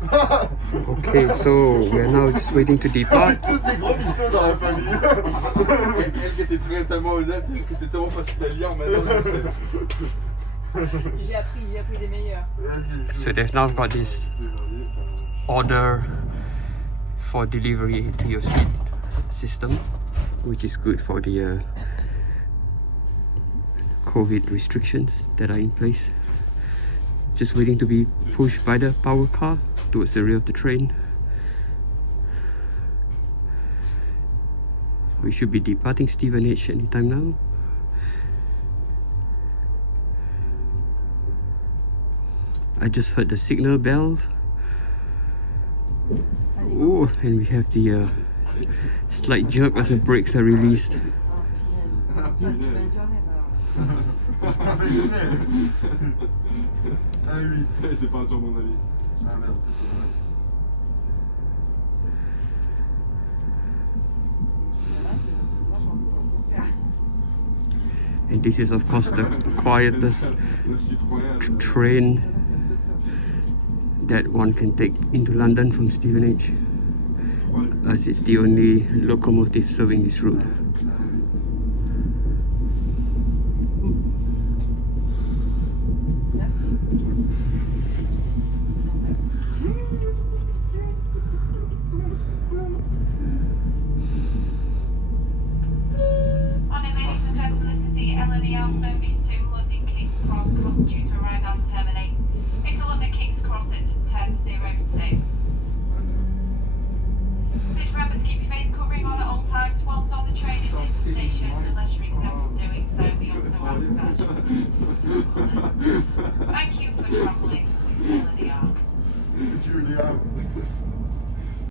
Okay, so we are now just waiting to depart. Tous des gros mythos dans la famille. Elle qui était tellement honnête, qui était tellement facile à lire, maintenant J'ai appris des meilleurs. So they've now got this order for delivery to your seat system, which is good for the COVID restrictions that are in place. Just waiting to be pushed by the power car towards the rear of the train. We should be departing Stevenage anytime now. I just heard the signal bells. Oh, and we have the slight jerk as the brakes are released. Ah oui, c'est pas un tour mon avis. Ah merde, c'est vrai. And this is of course the quietest train that one can take into London from Stevenage, as it's the only locomotive serving this route. Morning, ladies and gentlemen. This is the LNER service to London King's Cross, due to arrive on terminate. It's London King's Cross at 10:06. Please remember to keep your face covering on at all times whilst on the train and in the station, unless you're exempt from doing so beyond the last batch. Thank you for travelling with LNER. Julia.